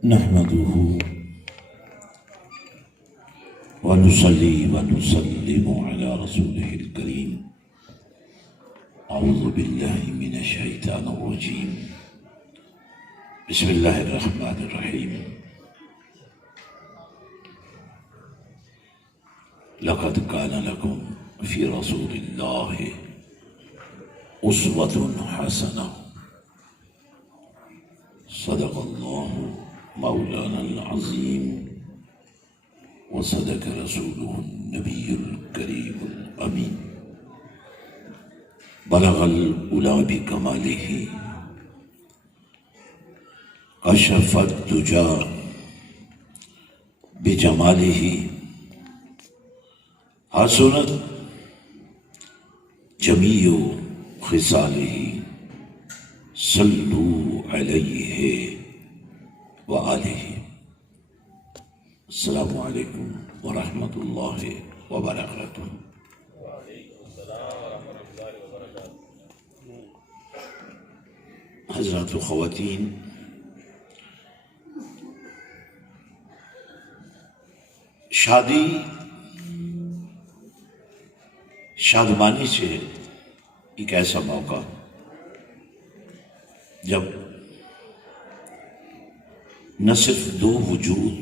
نحمده ونصلي ونسلم على رسوله الكريم. أعوذ بالله من الشيطان الرجيم. بسم الله الرحمن الرحيم. لقد كان لكم في رسول الله أسوة حسنة. صدق الله مولانا العظيم وصدق رسوله النبي الكريم الأمين. بلغ الأولى بكماله كشف الدجى بجماله حسنت جميع خصاله. صلوا علیہ وآلہ. السلام علیکم ورحمۃ اللہ وبرکاتہ. حضرات و خواتین، شادی شادمانی سے ایک ایسا موقع جب نہ صرف دو وجود،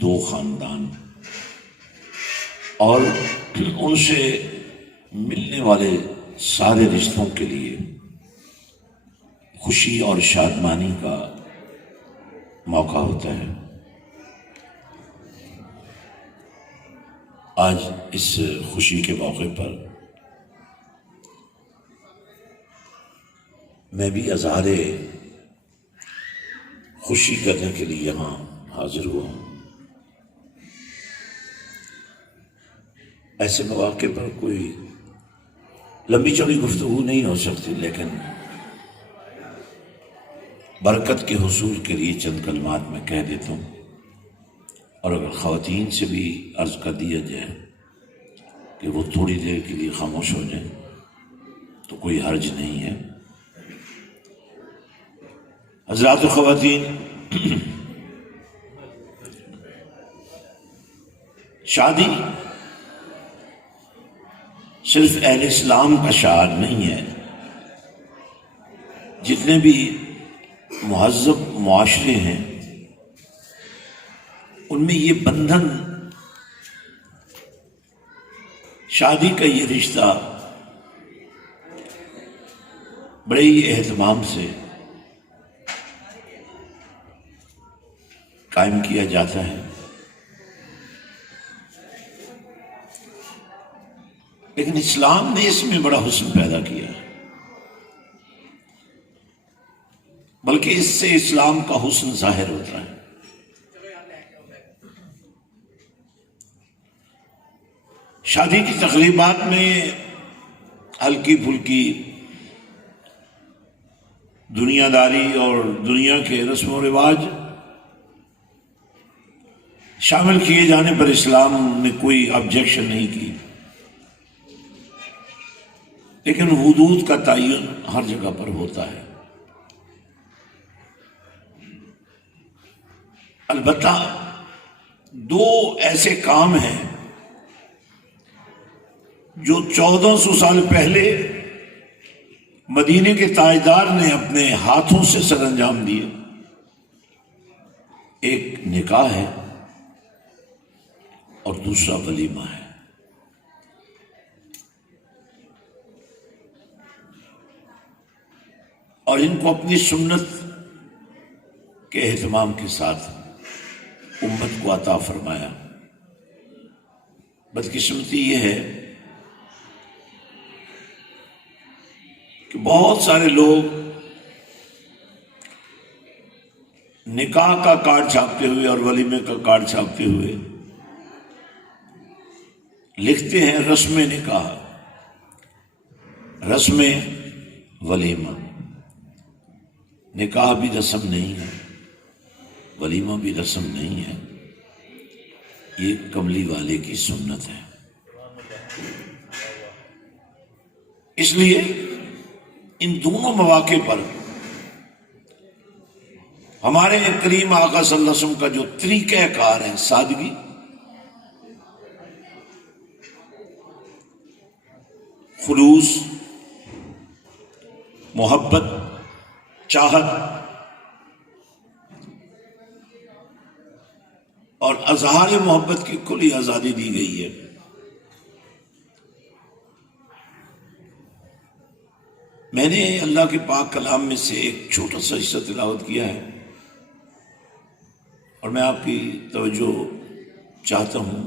دو خاندان اور ان سے ملنے والے سارے رشتوں کے لیے خوشی اور شادمانی کا موقع ہوتا ہے. آج اس خوشی کے موقع پر میں بھی اظہار خوشی کرنے کے لیے یہاں حاضر ہوا ہوں. ایسے مواقع پر کوئی لمبی چوڑی گفتگو نہیں ہو سکتی، لیکن برکت کے حصول کے لیے چند کلمات میں کہہ دیتا ہوں. اور اگر خواتین سے بھی عرض کر دیا جائے کہ وہ تھوڑی دیر کے لیے خاموش ہو جائیں تو کوئی حرج نہیں ہے. حضرات و خواتین، شادی صرف اہل اسلام کا شعار نہیں ہے. جتنے بھی مہذب معاشرے ہیں ان میں یہ بندھن، شادی کا یہ رشتہ بڑے ہی اہتمام سے قائم کیا جاتا ہے. لیکن اسلام نے اس میں بڑا حسن پیدا کیا ہے، بلکہ اس سے اسلام کا حسن ظاہر ہوتا ہے. شادی کی تقریبات میں ہلکی پھلکی دنیا داری اور دنیا کے رسم و رواج شامل کیے جانے پر اسلام نے کوئی آبجیکشن نہیں کی، لیکن حدود کا تعین ہر جگہ پر ہوتا ہے. البتہ دو ایسے کام ہیں جو 1400 سال پہلے مدینے کے تاجدار نے اپنے ہاتھوں سے سر انجام دیے. ایک نکاح ہے اور دوسرا ولیمہ ہے. اور ان کو اپنی سنت کے اہتمام کے ساتھ امت کو عطا فرمایا. بدقسمتی یہ ہے کہ بہت سارے لوگ نکاح کا کارڈ چھاپتے ہوئے اور ولیمے کا کارڈ چھاپتے ہوئے لکھتے ہیں رسم نکاح، رسم ولیمہ. نکاح بھی رسم نہیں ہے، ولیمہ بھی رسم نہیں ہے، یہ کملی والے کی سنت ہے. اس لیے ان دونوں مواقع پر ہمارے کریم آقا صلی اللہ علیہ وسلم کا جو طریقہ کار ہے، سادگی، خلوص، محبت، چاہت اور اظہار محبت کی کھلی آزادی دی گئی ہے۔ میں نے اللہ کے پاک کلام میں سے ایک چھوٹا سا حصہ تلاوت کیا ہے اور میں آپ کی توجہ چاہتا ہوں۔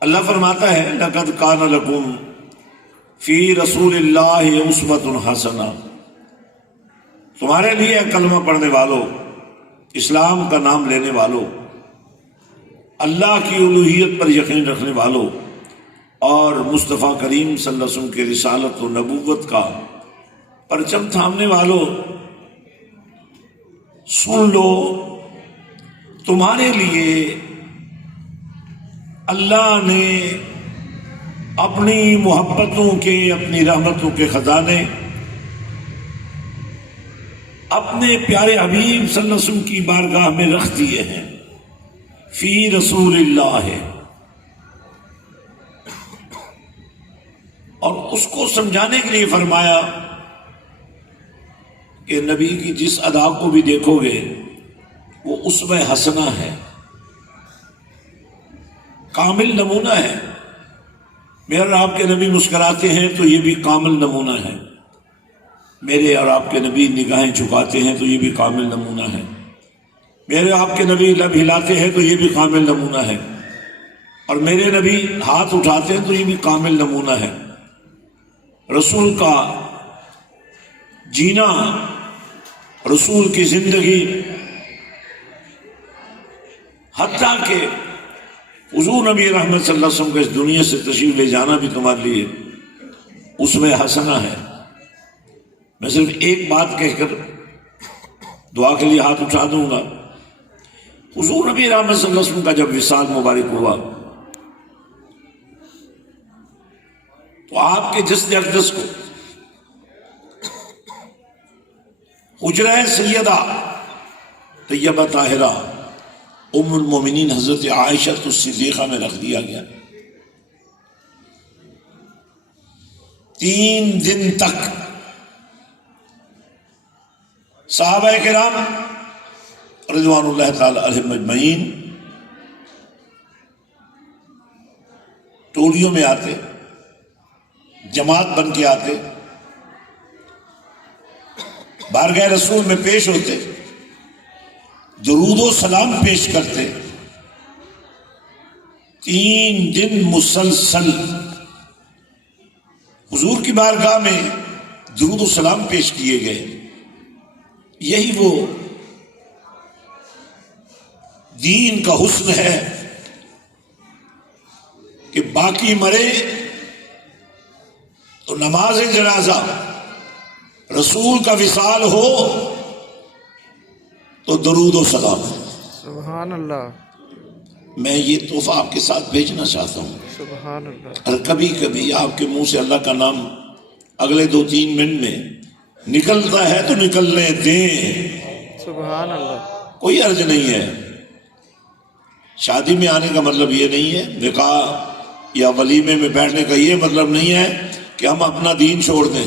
اللہ فرماتا ہے لَقَدْ كَانَ لَكُمْ فِي رَسُولِ اللَّهِ أُسْوَةٌ حَسَنَةٌ، تمہارے لیے کلمہ پڑھنے والوں، اسلام کا نام لینے والوں، اللہ کی الوہیت پر یقین رکھنے والوں اور مصطفیٰ کریم صلی اللہ علیہ وسلم کی رسالت و نبوت کا پرچم تھامنے والوں، سن لو، تمہارے لیے اللہ نے اپنی محبتوں کے، اپنی رحمتوں کے خزانے اپنے پیارے حبیب صلی اللہ علیہ وسلم کی بارگاہ میں رکھ دیے ہیں۔ فی رسول اللہ ہے، اور اس کو سمجھانے کے لیے فرمایا کہ نبی کی جس ادا کو بھی دیکھو گے وہ اسوہ حسنہ ہے، کامل نمونہ ہے۔ میرے اور آپ کے نبی مسکراتے ہیں تو یہ بھی کامل نمونہ ہے، میرے اور آپ کے نبی نگاہیں جھکاتے ہیں تو یہ بھی کامل نمونہ ہے، میرے آپ کے نبی لب ہلاتے ہیں تو یہ بھی کامل نمونہ ہے، اور میرے نبی ہاتھ اٹھاتے ہیں تو یہ بھی کامل نمونہ ہے۔ رسول کا جینا، رسول کی زندگی، حتیٰ کہ حضور نبی رحمت صلی اللہ علیہ وسلم کو اس دنیا سے تشریف لے جانا بھی تمہارے لیے اسوہ حسنہ ہے۔ میں صرف ایک بات کہہ کر دعا کے لیے ہاتھ اٹھا دوں گا۔ حضور نبی رحمت صلی اللہ علیہ وسلم کا جب وصال مبارک ہوا تو آپ کے جسد اقدس کو حجرہ سیدہ طیبہ طاہرہ ام المومنین حضرت عائشہ الصدیقہ میں رکھ دیا گیا۔ 3 دن تک صحابہ کرام رضوان اللہ تعالی علیہم اجمعین ٹولیوں میں آتے، جماعت بن کے آتے، بارگاہ رسول میں پیش ہوتے، درود و سلام پیش کرتے۔ 3 دن مسلسل حضور کی بارگاہ میں درود و سلام پیش کیے گئے۔ یہی وہ دین کا حسن ہے کہ باقی مرے تو نماز جنازہ، رسول کا وصال ہو تو درود و سلام۔ سبحان اللہ۔ میں یہ تحفہ آپ کے ساتھ بھیجنا چاہتا ہوں۔ سبحان اللہ۔ اور کبھی کبھی آپ کے منہ سے اللہ کا نام اگلے 2-3 منٹ میں نکلتا ہے تو نکلنے دیں، سبحان اللہ۔ کوئی عرض نہیں ہے۔ شادی میں آنے کا مطلب یہ نہیں ہے، نکاح یا ولیمے میں بیٹھنے کا یہ مطلب نہیں ہے کہ ہم اپنا دین چھوڑ دیں۔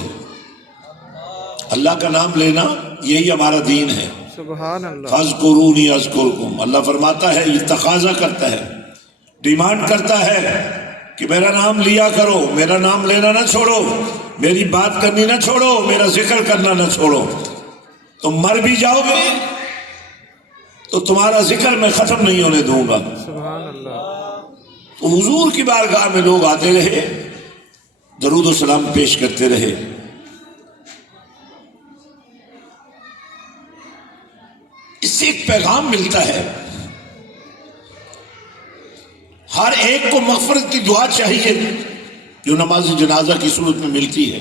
اللہ کا نام لینا یہی ہمارا دین ہے۔ سبحان اللہ۔ فَاذْكُرُونِي أَذْكُرْكُمْ، اللہ فرماتا ہے، یہ تقاضا کرتا ہے، ڈیمانڈ کرتا ہے کہ میرا نام لیا کرو، میرا نام لینا نہ چھوڑو، میری بات کرنی نہ چھوڑو، میرا ذکر کرنا نہ چھوڑو۔ تم مر بھی جاؤ گے تو تمہارا ذکر میں ختم نہیں ہونے دوں گا۔ سبحان اللہ۔ تو حضور کی بارگاہ میں لوگ آتے رہے، درود و سلام پیش کرتے رہے۔ اس سے ایک پیغام ملتا ہے، ہر ایک کو مغفرت کی دعا چاہیے جو نماز جنازہ کی صورت میں ملتی ہے،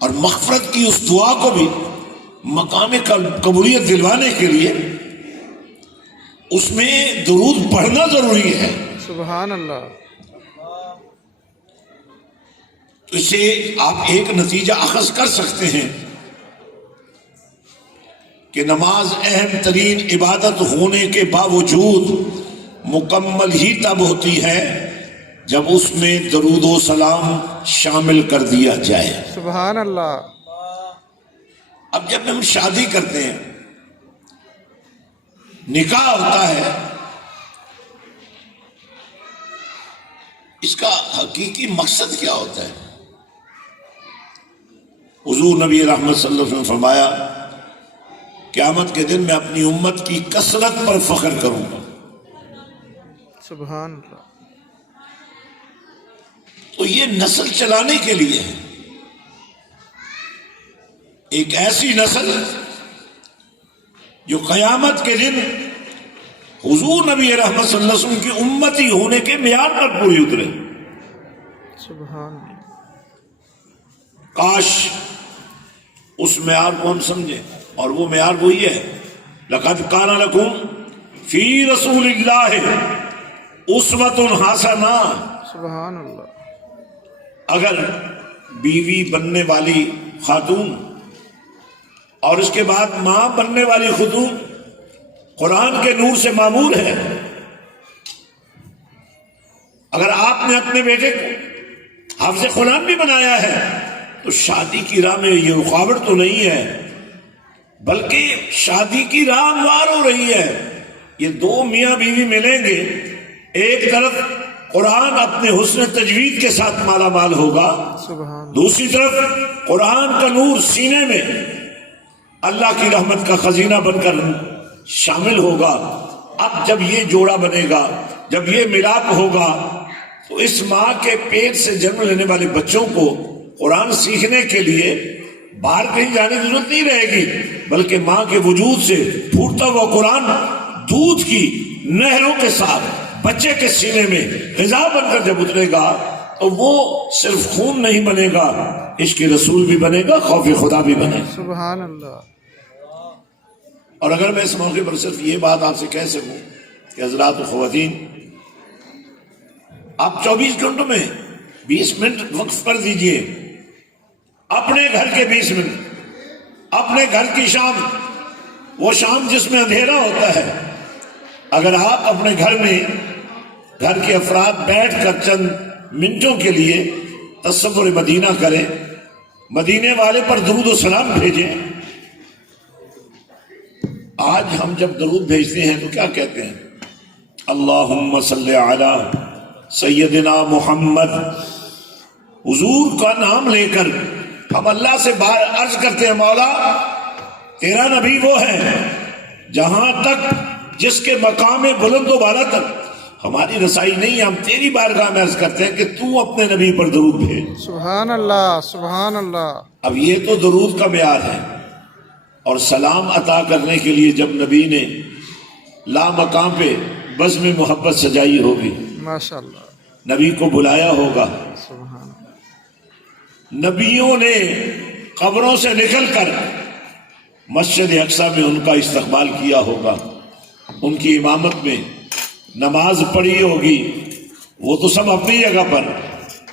اور مغفرت کی اس دعا کو بھی مقام قبولیت دلوانے کے لیے اس میں درود پڑھنا ضروری ہے۔ سبحان اللہ۔ تو اس سے آپ ایک نتیجہ اخذ کر سکتے ہیں کہ نماز اہم ترین عبادت ہونے کے باوجود مکمل ہی تب ہوتی ہے جب اس میں درود و سلام شامل کر دیا جائے۔ سبحان اللہ۔ اب جب ہم شادی کرتے ہیں، نکاح ہوتا ہے، اس کا حقیقی مقصد کیا ہوتا ہے؟ حضور نبی رحمت صلی اللہ علیہ وسلم نے فرمایا قیامت کے دن میں اپنی امت کی کثرت پر فخر کروں گا۔ سبحان اللہ۔ تو یہ نسل چلانے کے لیے ہے، ایک ایسی نسل جو قیامت کے دن حضور نبی رحمت صلی اللہ علیہ وسلم کی امتی ہونے کے معیار پر پوری اترے۔ سبحان اللہ۔ کاش اس معیار کو ہم سمجھیں، اور وہ معیار وہی ہے لَقَدْ كَانَ لَكُمْ فِي رَسُولِ اللَّهِ أُسْوَةٌ حَسَنَةٌ۔ سبحان اللہ۔ اگر بیوی بننے والی خاتون اور اس کے بعد ماں بننے والی خاتون قرآن کے نور سے معمور ہے، اگر آپ نے اپنے بیٹے کو حافظ قرآن بھی بنایا ہے تو شادی کی راہ میں یہ رکاوٹ تو نہیں ہے، بلکہ شادی کی راہ ہموار ہو رہی ہے۔ یہ دو میاں بیوی ملیں گے، ایک طرف قرآن اپنے حسن تجوید کے ساتھ مالا مال ہوگا، سبحان دوسری طرف قرآن کا نور سینے میں اللہ کی رحمت کا خزینہ بن کر شامل ہوگا۔ اب جب یہ جوڑا بنے گا، جب یہ ملاپ ہوگا، تو اس ماں کے پیٹ سے جنم لینے والے بچوں کو قرآن سیکھنے کے لیے باہر کہیں جانے کی ضرورت نہیں رہے گی، بلکہ ماں کے وجود سے پھوٹتا ہوا قرآن دودھ کی نہروں کے ساتھ بچے کے سینے میں غذا بن کر جب اترے گا تو وہ صرف خون نہیں بنے گا، عشق رسول بھی بنے گا، خوف خدا بھی بنے گا۔ سبحان اللہ۔ اور اگر میں اس موقع پر صرف یہ بات آپ سے کہہ سکوں کہ حضرات و خواتین، آپ 24 گھنٹوں میں 20 منٹ وقف کر دیجئے، اپنے گھر کے 20 منٹ، اپنے گھر کی شام، وہ شام جس میں اندھیرا ہوتا ہے، اگر آپ اپنے گھر میں گھر کے افراد بیٹھ کر چند منٹوں کے لیے تصور مدینہ کریں، مدینے والے پر درود و سلام بھیجیں۔ آج ہم جب درود بھیجتے ہیں تو کیا کہتے ہیں؟ اللہم صلی علی سیدنا محمد۔ حضور کا نام لے کر ہم اللہ سے عرض کرتے ہیں، مولا تیرا نبی وہ ہے جہاں تک جس کے مقام بلند و بالا تک ہماری رسائی نہیں، ہم تیری بارگاہ میں عرض کرتے ہیں کہ تو اپنے نبی پر درود بھیج۔ سبحان اللہ، سبحان اللہ۔ اب یہ تو درود کا معیار ہے، اور سلام عطا کرنے کے لیے جب نبی نے لا مقام پہ بزم محبت سجائی ہوگی، ماشاء اللہ، نبی کو بلایا ہوگا، سبحان اللہ، نبیوں نے قبروں سے نکل کر مسجد اقصی میں ان کا استقبال کیا ہوگا، ان کی امامت میں نماز پڑھی ہوگی، وہ تو سب اپنی جگہ پر،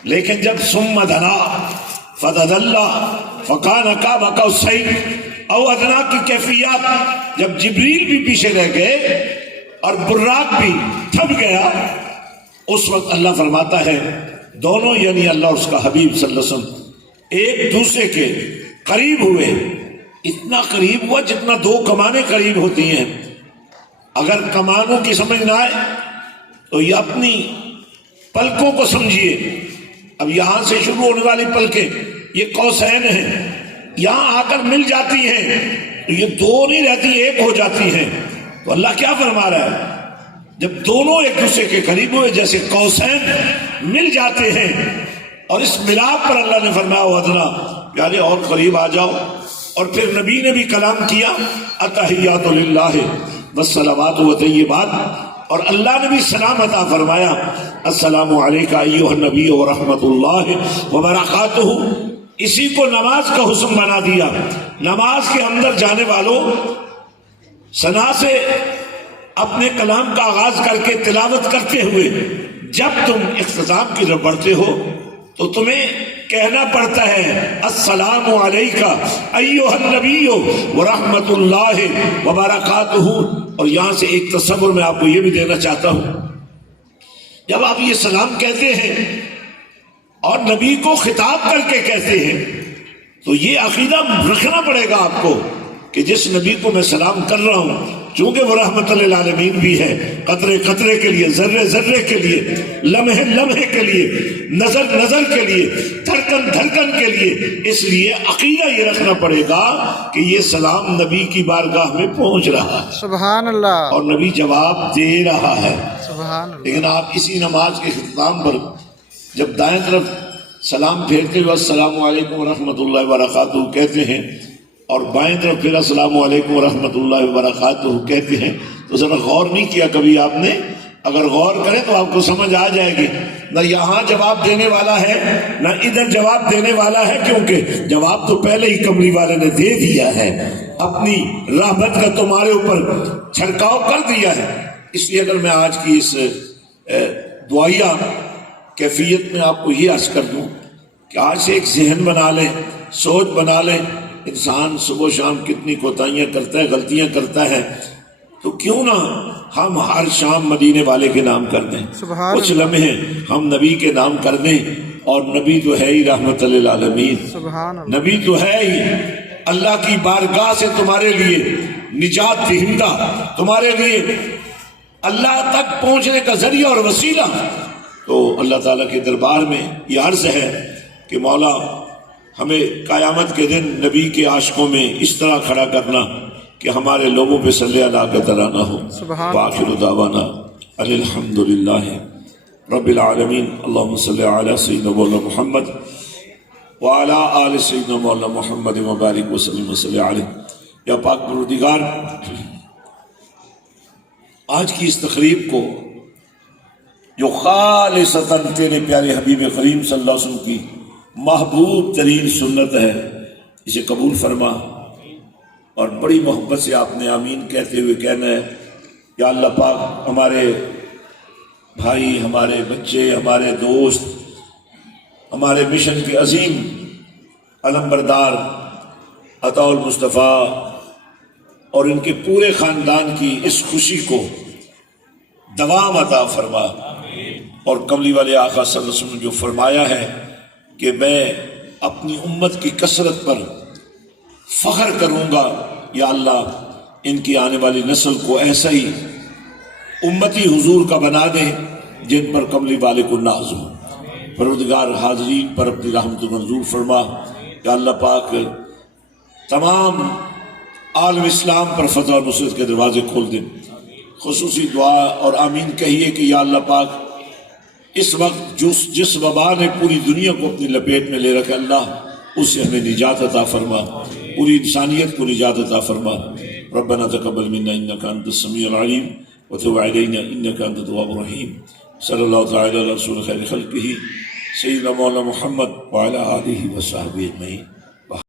لیکن جب ثم دنا فدلّا فکان قاب قوسین او ادنا کی کیفیات، جب جبریل بھی پیچھے رہ گئے اور براق بھی تھم گیا، اس وقت اللہ فرماتا ہے دونوں یعنی اللہ اور اس کا حبیب صلی اللہ علیہ وسلم ایک دوسرے کے قریب ہوئے، اتنا قریب ہوا جتنا دو کمانیں قریب ہوتی ہیں۔ اگر کمانوں کی سمجھ نہ آئے تو یہ اپنی پلکوں کو سمجھیے، اب یہاں سے شروع ہونے والی پلکیں یہ قوسین ہیں، یہاں آ کر مل جاتی ہیں تو یہ دو نہیں رہتی، ایک ہو جاتی ہیں۔ تو اللہ کیا فرما رہا ہے؟ جب دونوں ایک دوسرے کے قریب ہوئے جیسے قوسین مل جاتے ہیں، اور اس ملاپ پر اللہ نے فرمایا وَدْنَا، یعنی اور قریب آ جاؤ۔ اور پھر نبی نے بھی کلام کیا التحیات للہ والصلوات والطیبات، اور اللہ نے بھی سلام عطا فرمایا السلام علیکہ ایھا النبی ورحمۃ اللہ وبرکاتہ۔ اسی کو نماز کا حکم بنا دیا۔ نماز کے اندر جانے والوں ثنا سے اپنے کلام کا آغاز کر کے تلاوت کرتے ہوئے جب تم اختتام کی طرف بڑھتے ہو تو تمہیں کہنا پڑتا ہے السلام علیکہ ایھا النبی ورحمۃ اللہ وبرکاتہ. اور یہاں سے ایک تصور میں آپ کو یہ بھی دینا چاہتا ہوں، جب آپ یہ سلام کہتے ہیں اور نبی کو خطاب کر کے کہتے ہیں تو یہ عقیدہ رکھنا پڑے گا آپ کو کہ جس نبی کو میں سلام کر رہا ہوں چونکہ وہ رحمت للعالمین بھی ہے، قطرے قطرے کے لیے، ذرے ذرے کے لیے، لمحے لمحے کے لیے، نظر نظر کے لیے، دھڑکن دھڑکن کے لیے، اس لیے عقیدہ یہ رکھنا پڑے گا کہ یہ سلام نبی کی بارگاہ میں پہنچ رہا ہے، سبحان اللہ، اور نبی جواب دے رہا ہے. سبحان اللہ. لیکن آپ اسی نماز کے اختتام پر جب دائیں طرف سلام پھیرتے ہوئے السلام علیکم ورحمۃ اللہ وبرکاتہ کہتے ہیں اور بائیں طرف پھر السلام علیکم ورحمۃ اللہ وبرکاتہ کہتے ہیں تو ذرا غور نہیں کیا کبھی آپ نے؟ اگر غور کریں تو آپ کو سمجھ آ جائے گی نہ یہاں جواب دینے والا ہے نہ ادھر جواب دینے والا ہے، کیونکہ جواب تو پہلے ہی کملی والے نے دے دیا ہے، اپنی رحمت کا تمہارے اوپر چھڑکاؤ کر دیا ہے. اس لیے اگر میں آج کی اس دعائیہ کیفیت میں آپ کو یہ عرض کر دوں کہ آج سے ایک ذہن بنا لیں، سوچ بنا لیں. انسان صبح و شام کتنی کوتاہیاں کرتا ہے، غلطیاں کرتا ہے، تو کیوں نہ ہم ہر شام مدینے والے کے نام کر دیں، کچھ لمحے ہم نبی کے نام کر دیں. اور نبی تو ہے ہی رحمت للعالمین، نبی تو ہے ہی اللہ کی بارگاہ سے تمہارے لیے نجات دہندہ، تمہارے لیے اللہ تک پہنچنے کا ذریعہ اور وسیلہ. تو اللہ تعالیٰ کے دربار میں یہ عرض ہے کہ مولا ہمیں قیامت کے دن نبی کے عاشقوں میں اس طرح کھڑا کرنا کہ ہمارے لوگوں پہ صلی اللہ کا ترانہ ہو. وآخر دعوانا الحمد للہ رب العالمین. اللہم صلی علی سیدنا مولانا محمد وعلی آل سیدنا مولانا محمد وبارک وسلم وصلی علیہ. یا پاک پروردگار، آج کی اس تقریب کو جو خالصتاً تیرے پیارے حبیب کریم صلی اللہ علیہ وسلم کی محبوب ترین سنت ہے، اسے قبول فرما. اور بڑی محبت سے آپ نے آمین کہتے ہوئے کہنا ہے یا اللہ پاک ہمارے بھائی، ہمارے بچے، ہمارے دوست، ہمارے مشن کے عظیم علمبردار عطاء المصطفیٰ اور ان کے پورے خاندان کی اس خوشی کو دوام عطا فرما. اور کملی والے آقا صلی اللہ علیہ وسلم جو فرمایا ہے کہ میں اپنی امت کی کثرت پر فخر کروں گا، یا اللہ ان کی آنے والی نسل کو ایسا ہی امتی حضور کا بنا دے جن پر کملی والے کو ناز ہو. پروردگار حاضرین پر اپنی رحمت منظور فرما. یا اللہ پاک تمام عالم اسلام پر فتح اور نصرت کے دروازے کھول دیں. خصوصی دعا اور آمین کہیے کہ یا اللہ پاک اس وقت جس وبا نے پوری دنیا کو اپنی لپیٹ میں لے رکھا، اللہ اس سے ہمیں نجات عطا فرما، پوری انسانیت کو نجات عطا فرما. ربنا تقبل منا انك انت السميع العليم وتب علينا انك انت التواب الرحيم. صلی اللہ تعالی علی رسول خیر خلقہ سیدنا مولانا محمد وعلی آلہ وصحبہ اجمعین.